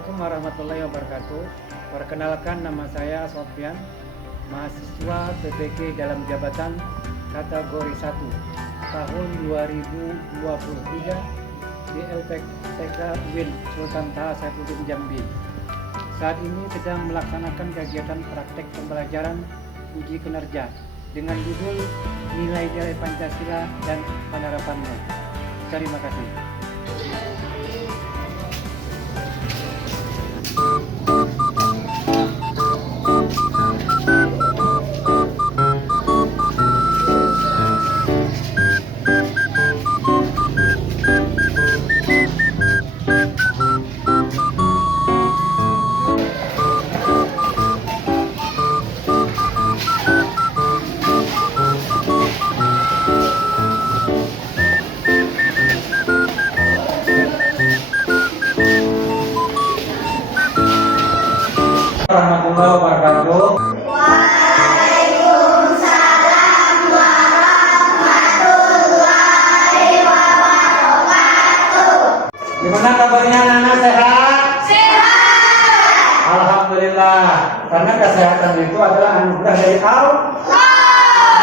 Assalamualaikum warahmatullahi wabarakatuh. Perkenalkan, nama saya Sofyan, mahasiswa PPG dalam jabatan kategori 1 tahun 2023 di LPTK UIN Sultan Taha Saifuddin Jambi. Saat ini sedang melaksanakan kegiatan praktek pembelajaran uji kinerja dengan judul Nilai-nilai Pancasila dan Penerapannya. Terima kasih. Warahmatullahi wabarakatuh. Waalaikumsalam warahmatullahi wabarakatuh. Gimana kabarnya anak-anak, sehat? Sehat. Alhamdulillah. Karena kesehatan itu adalah anugerah dari Allah.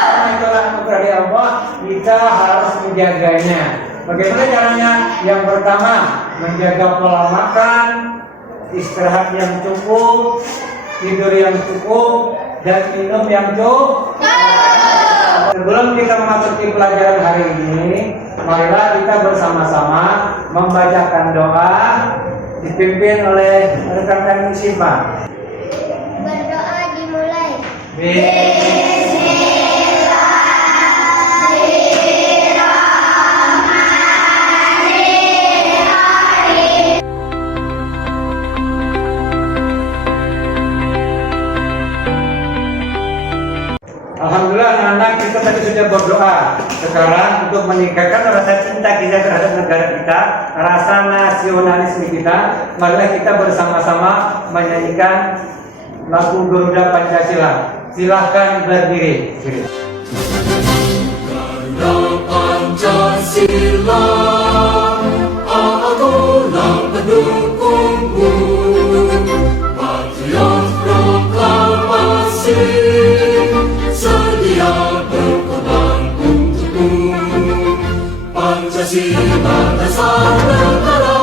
Karena itulah anugerah dari Allah, kita harus menjaganya. Bagaimana caranya? Yang pertama, menjaga pola makan, istirahat yang cukup, tidur yang cukup, dan minum yang cukup. Sebelum kita memasuki pelajaran hari ini, marilah kita bersama-sama membacakan doa dipimpin oleh rekan-rekan muslimah. Berdoa dimulai. Alhamdulillah anak-anak, kita tadi sudah berdoa. Sekarang untuk meningkatkan rasa cinta kita terhadap negara kita, rasa nasionalisme kita, marilah kita bersama-sama menyanyikan lagu Garuda Pancasila. Silahkan berdiri. Garuda Pancasila, akulah pendukungmu, patriot proklamasi, sedia berkorban untukmu. Pancasila dasar negara,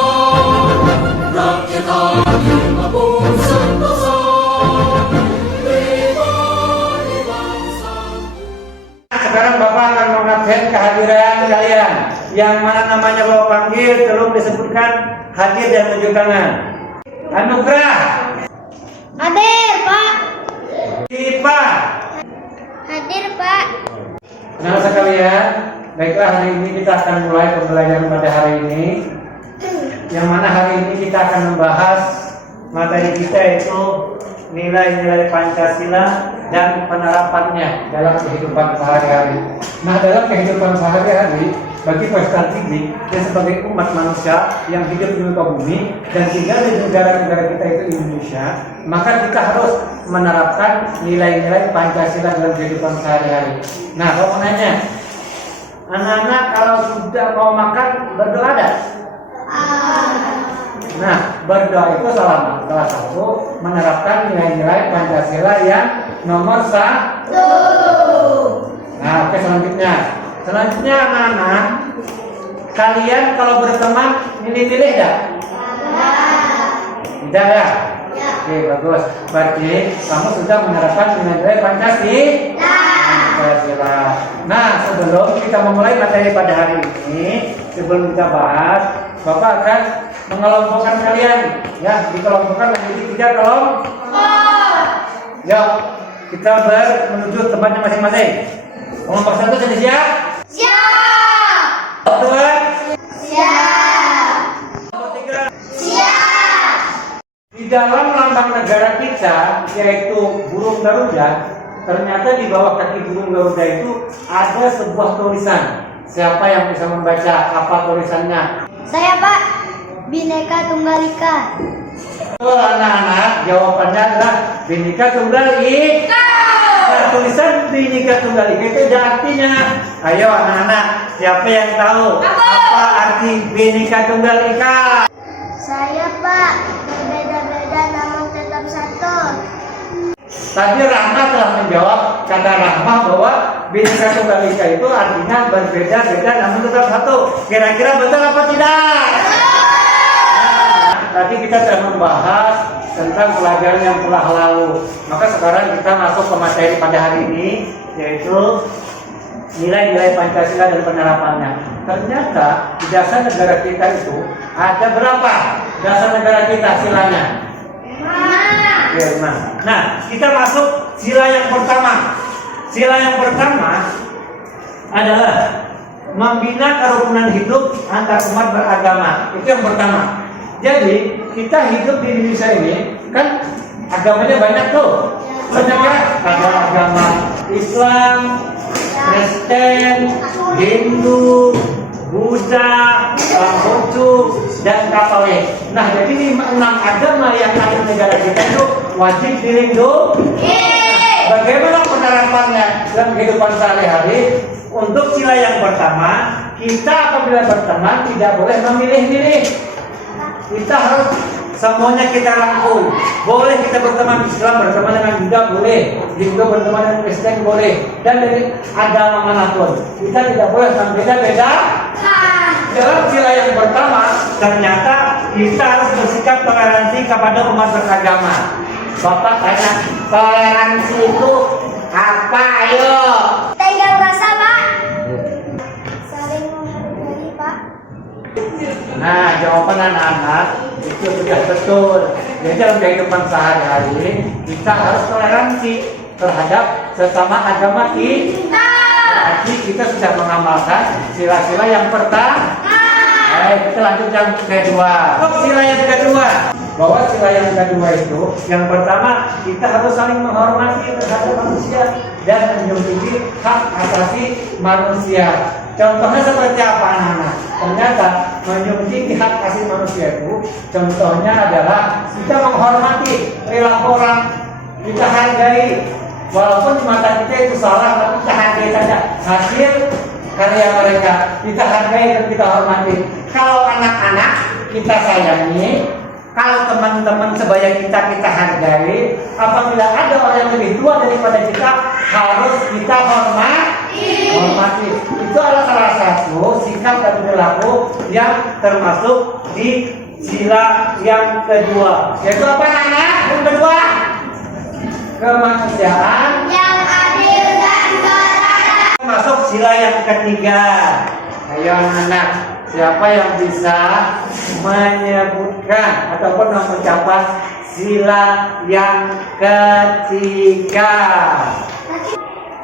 rakyat adil maupun sentosa, pribadi bangsa. Sekarang Bapak akan mengabsen kehadiran kalian. Yang mana namanya Bapak panggil, tolong disebutkan hadir dan tunjuk tangan. Anugrah, Hadir, Pak. Dipa. Hadir, Pak. Nah sekalian, baiklah, hari ini kita akan mulai pembelajaran pada hari ini. Yang mana hari ini kita akan membahas materi kita, yaitu nilai-nilai Pancasila dan penerapannya dalam kehidupan sehari-hari. Nah, dalam kehidupan sehari-hari bagi peserta didik dan sebagai umat manusia yang hidup di muka bumi dan tinggal di negara-negara kita itu Indonesia, maka kita harus menerapkan nilai-nilai Pancasila dalam kehidupan sehari-hari. Nah, kalau mau nanya, anak-anak kalau sudah mau makan berdoa ada? Nah, berdoa itu salah satu menerapkan nilai-nilai Pancasila yang nomor 1. Nah, oke, selanjutnya anak-anak, kalian kalau berteman milih-milih enggak? Tidak ya? Oke, bagus. Berarti kamu sudah menerapkan nilai-nilai Pancasila. Nah, sebelum kita memulai materi pada hari ini, sebelum kita bahas, Bapak akan mengelompokkan kalian, ya, dikelompokkan menjadi 3 kelompok. Yuk, kita menuju tempatnya masing-masing. Kelompok 1 sudah siap? Siap. Kelompok 2? Siap. Kelompok 3? Siap. Di dalam lambang negara kita, yaitu burung Garuda, ternyata di bawah kaki burung Garuda itu ada sebuah tulisan. Siapa yang bisa membaca apa tulisannya? Saya, Pak. Bhinneka Tunggal Ika. Betul, anak-anak, jawabannya adalah Bhinneka Tunggal Ika. Nah, tulisan Bhinneka Tunggal Ika itu ada artinya. Ayo anak-anak, siapa yang tahu apa arti Bhinneka Tunggal Ika? Saya, Pak. Berbeda 21. Tadi Rahma telah menjawab kata Rahma bahwa Bhinneka Tunggal Ika itu artinya berbeda-beda namun tetap satu. Kira-kira betul apa tidak? Tadi kita sudah membahas tentang pelajaran yang telah lalu. Maka sekarang kita masuk ke materi pada hari ini, yaitu nilai-nilai Pancasila dan penerapannya. Ternyata di dasar negara kita itu ada berapa dasar negara kita silanya? 5. Nah, kita masuk sila yang pertama. Sila yang pertama adalah membina kerukunan hidup antar umat beragama. Itu yang pertama. Jadi kita hidup di Indonesia ini kan agamanya banyak tuh. Banyak ya, ada agama Islam, Kristen, Hindu, Buddha, Konghucu, dan Katolik. Nah, jadi 6 agama yang ada di negara kita itu wajib dilindungi. Bagaimana penerapannya dalam kehidupan sehari-hari? Untuk sila yang pertama, kita apabila berteman tidak boleh memilih-milih. Kita harus semuanya kita rangkul. Boleh kita berteman Islam, berteman dengan Buddha boleh, juga berteman dengan Kristen boleh, dan dari agama manapun. Kita tidak boleh beda-beda. Dalam sila yang pertama, ternyata kita harus bersikap toleransi kepada umat beragama. Bapak tanya, toleransi itu apa? Ayo. Tenggang rasa, Pak. Saling menghargai, Pak. Nah, jawaban anak-anak itu sudah betul. Jadi dalam kehidupan sehari-hari kita harus toleransi terhadap sesama agama kita. Jadi kita sudah mengamalkan sila-sila yang pertama. Baik, kita lanjut yang kedua. Sila yang kedua, bahwa sila yang kedua itu, yang pertama kita harus saling menghormati terhadap manusia dan menjunjung hak asasi manusia. Contohnya seperti apa anak-anak? Ternyata menjunjung hak asasi manusia itu, contohnya adalah kita menghormati perilaku orang, kita hargai. Walaupun di mata kita itu salah, tapi kita hargai saja hasil karya mereka. Kita hargai dan kita hormati. Kalau anak-anak kita sayangi, kalau teman-teman sebaya kita hargai. Apabila ada orang yang lebih tua daripada kita, harus kita hormati. Itu adalah salah satu sikap dan perilaku yang termasuk di sila yang kedua. Yaitu apa anak? Yang kedua, kemanusiaan Yang adil dan beradab. masuk sila yang ketiga. Ayo anak-anak, siapa yang bisa menyebutkan ataupun mengucapkan sila yang ketiga?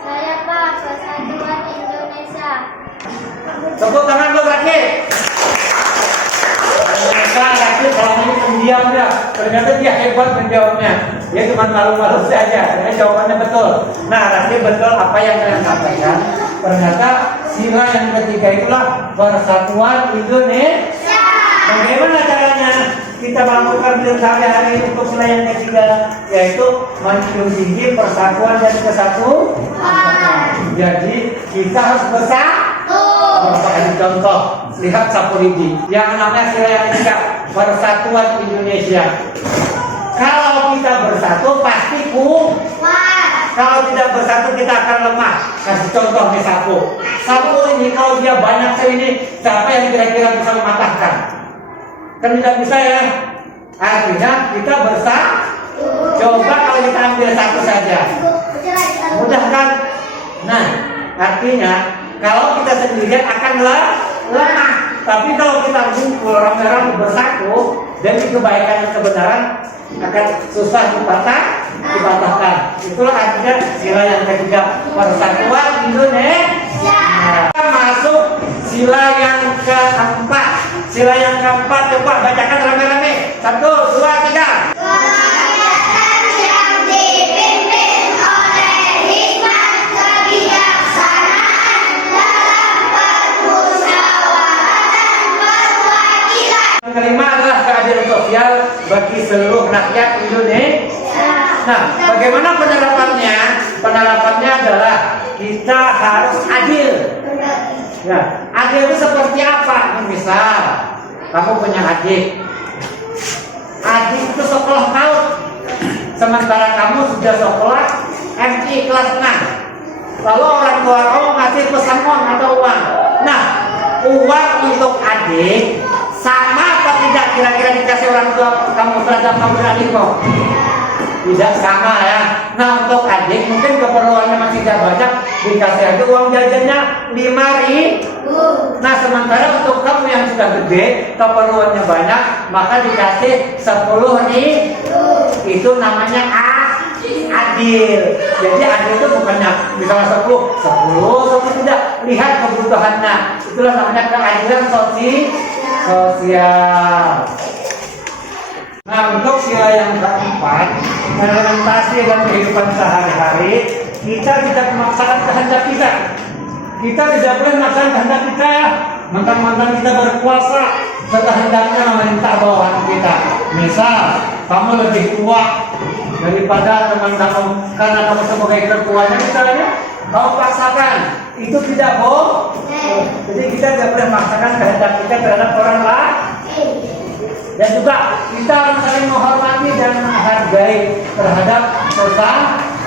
Saya, Pak, Persatuan Indonesia. Tepuk tangan buat Rakit. Ternyata Rakit selama ini pendiam dah. Ternyata dia hebat menjawabnya. Dia cuma malu-malu saja. Karena jawabannya betul. Nah, Rakit betul apa yang kalian sampaikan. Ternyata sila yang ketiga itulah Persatuan Indonesia. Bagaimana caranya kita melakukan sehari-hari untuk sila yang ketiga, yaitu menjunjung tinggi persatuan dan kesatuan. Jadi kita harus bersatu. Ini contoh, lihat Sapolidi yang namanya sila yang ketiga, Persatuan Indonesia. Kalau kita bersatu pasti kuat. Kalau tidak bersatu kita akan lemah. Kasih contoh nih sapu. Sapu ini kalau dia banyak segini, siapa yang kira-kira bisa mematahkan? Kan tidak bisa ya. Artinya kita bersatu. Coba kalau kita ambil satu saja, mudah kan? Nah, artinya kalau kita sendirian akan lemah. Tapi kalau kita kumpul rame-rame bersatu demi kebaikan dan kebenaran, akan susah dipatahkan. Itulah artinya sila yang ketiga, Persatuan Indonesia. Kita masuk sila yang keempat. Sila yang keempat, coba bacakan rame-rame. 1, 2, 3. Kerakyatan yang dipimpin oleh hikmat kebijaksanaan dalam permusyawaratan perwakilan. Yang kelima adalah keadilan sosial bagi seluruh rakyat Indonesia. Nah, bagaimana penerapannya? Penerapannya adalah kita harus adil. Ya, adil itu seperti apa? Misal, kamu punya adik. Adik itu sekolah PAUD. sementara kamu sudah sekolah MI kelas 6. Lalu orang tua kamu ngasih pesangon atau uang. Nah, uang untuk adik sama apa tidak kira-kira dikasih orang tua kamu terhadap kamu dan adik kok? Tidak sama ya. Nah, untuk adik mungkin keperluannya masih tidak banyak, dikasih aja uang jajannya 5.000. Nah, sementara untuk kamu yang sudah gede, keperluannya banyak, maka dikasih 10.000. Itu namanya adil. Jadi adil itu bukannya misalnya 10 tidak, lihat kebutuhannya. Itulah namanya keadilan sosial. Nah, untuk sila yang keempat, implementasi dan kehidupan sehari-hari, kita tidak memaksakan kehendak kita. Kita tidak boleh memaksakan kehendak kita. Mentang-mentang kita berkuasa, sekehendaknya memerintah bawahan kita. Misal, kamu lebih tua daripada teman kamu, karena kamu sebagai ketuanya misalnya, kamu paksakan. Itu tidak boleh. Jadi kita tidak boleh memaksakan kehendak kita terhadap orang lain. Dan juga kita harus saling menghormati dan menghargai terhadap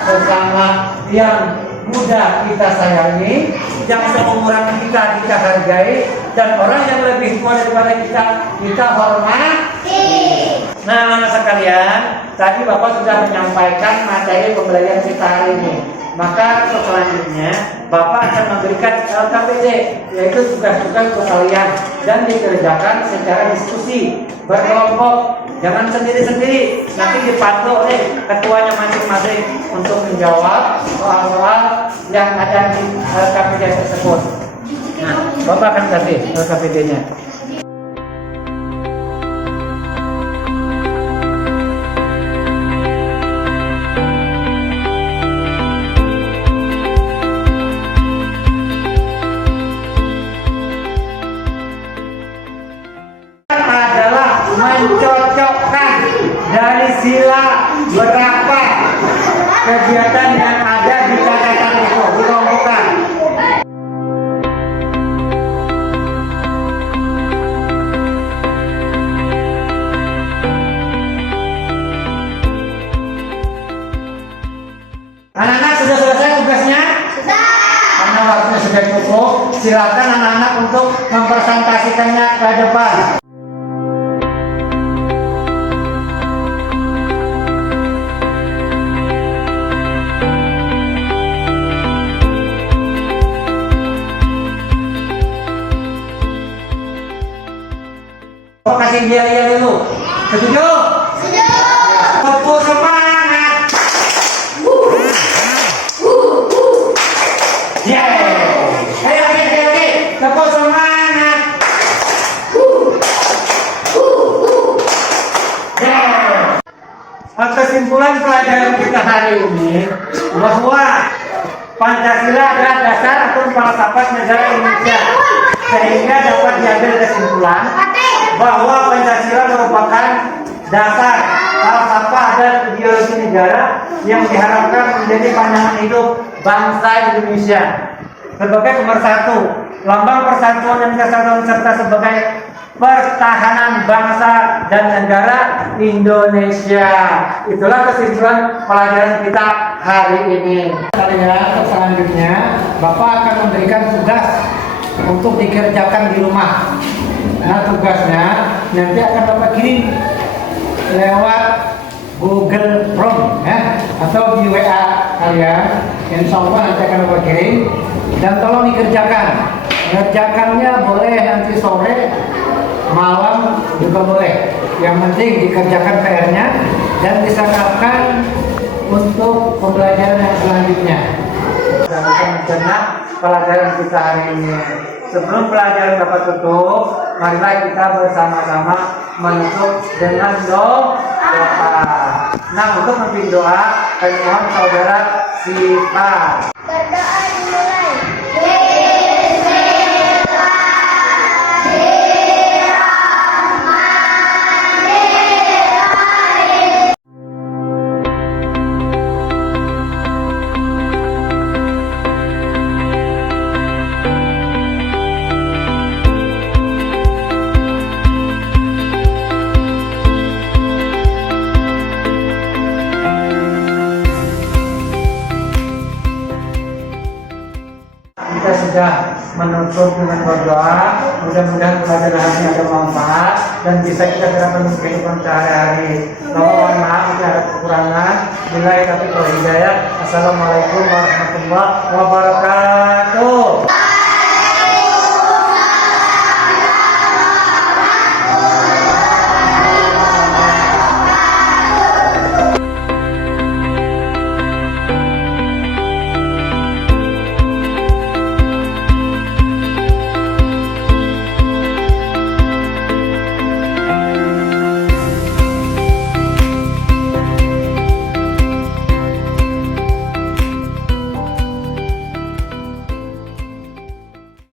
sesama yang muda kita sayangi, yang seumuran kita hargai, dan orang yang lebih tua daripada kita hormati. Nah, anak sekalian, tadi Bapak sudah menyampaikan materi pembelajaran kita hari ini. Maka selanjutnya Bapak akan memberikan LKPD, yaitu tugas-tugas untuk kalian, dan dikerjakan secara diskusi berkelompok, jangan sendiri-sendiri. Nanti dipandu oleh ketuanya masing-masing untuk menjawab soal-soal yang ada di LKPD tersebut. Nah, Bapak akan kasih LKPD-nya. Mencocokkan dari sila berapa kegiatan yang ada di catatan itu dikelompokkan. Anak-anak sudah selesai tugasnya? Sudah. Karena waktunya sudah cukup, silakan anak-anak untuk mempresentasikannya ke depan. Kasih dia dulu. Setuju? Setuju. Tepuk semangat. Yeah. Ayo lagi. Tepuk semangat. Yeah. Kesimpulan pelajaran kita hari ini bahwa Pancasila adalah dasar atau falsafat negara Indonesia, sehingga dapat diambil kesimpulan bahwa Pancasila merupakan dasar falsafah dan ideologi negara yang diharapkan menjadi pandangan hidup bangsa Indonesia sebagai pemersatu, lambang persatuan dan kesatuan, serta sebagai pertahanan bangsa dan negara Indonesia. Itulah kesimpulan pelajaran kita hari ini. Selanjutnya Bapak akan memberikan tugas untuk dikerjakan di rumah. Nah, tugasnya nanti akan Bapak kirim lewat Google Chrome ya, atau di WA kalian. Insya Allah nanti akan Bapak kirim, dan tolong dikerjakan. Mengerjakannya boleh nanti sore, malam juga boleh. Yang penting dikerjakan PR-nya dan diserahkan untuk pembelajaran yang selanjutnya. Kita bisa mencerna pelajaran kita hari ini. Sebelum pelajaran dapat tutup, marilah kita bersama-sama menutup dengan doa. Nah, untuk memimpin doa, kami mohon saudara Siva. Berdoa dimulai. menutup dengan berdoa. Mudah-mudahan pelajaran hari ini ada manfaat dan bisa kita terapkan untuk kehidupan sehari-hari. Mohon maaf jika ada kekurangan. Bila tapi hidayah. Assalamualaikum warahmatullahi wabarakatuh.